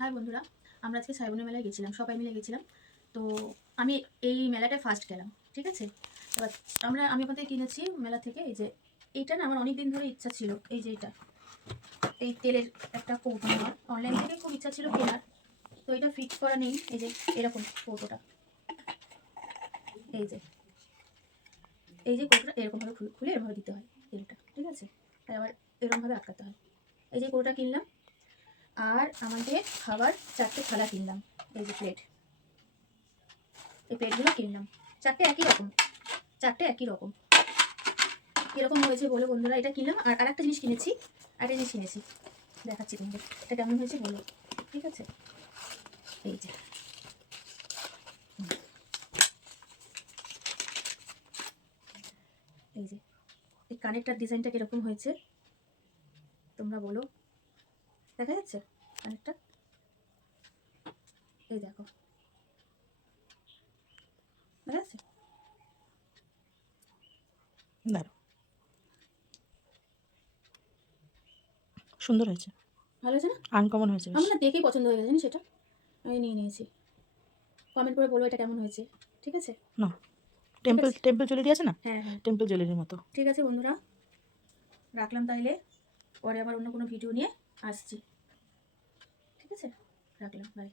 High বন্ধুরা, আমরা আজকে শ্রাবণী মেলায় গেছিলাম, সবাই মিলে গেছিলাম। তো আমি এই মেলাটায় ফার্স্ট গেলাম, ঠিক আছে। এবার আমি ওখান থেকে কিনেছি মেলা থেকে। এই যে এইটা না, আমার অনেক দিন ধরে ইচ্ছা ছিল, এই যে এটা এই তেলের একটা কৌটো নেওয়ার, অনলাইন থেকে খুব ইচ্ছা ছিল কেনার। তো এটা ফিট করা নেই, এই যে এরকম কৌটোটা, এই যে কৌটোটা এরকমভাবে খুলে এরকমভাবে দিতে হয় তেলটা, ঠিক আছে। আর আবার এরকমভাবে আটকাতে হয়। এই যে কৌটোটা কিনলাম, আর আমাদের খাবার 4টে থালা কিনলাম। এই যে প্লেট, এই প্লেটগুলো কিনলাম, 4টে একই রকম, 4টে একই রকম। কীরকম হয়েছে বলো বন্ধুরা, এটা কিনলাম। আর আরেকটা জিনিস কিনেছি, আরেকটা জিনিস কিনেছি, দেখাচ্ছি তোমাদের এটা কেমন হয়েছে বলো, ঠিক আছে। এই যে এই যে এই কানেরটার ডিজাইনটা কীরকম হয়েছে তোমরা বলো, দেখা যাচ্ছে কানেরটা? এই দেখো, দেখা যাচ্ছে? দাঁড়াও, সুন্দর হয়েছে, ভালো হয়েছে না? আনকমন হয়েছে। আমার না দেখেই পছন্দ হয়ে গেছে, সেটা আমি নিয়ে নিয়েছি। কমেন্ট করে বলো এটা কেমন হয়েছে, ঠিক আছে। না, টেম্পল জুয়েলারি আছে না? হ্যাঁ হ্যাঁ, টেম্পল জুয়েলারির মতো। ঠিক আছে বন্ধুরা, রাখলাম তাইলে, পরে আবার অন্য কোনো ভিডিও নিয়ে আসছি, ঠিক আছে। রাখলাম, বাই।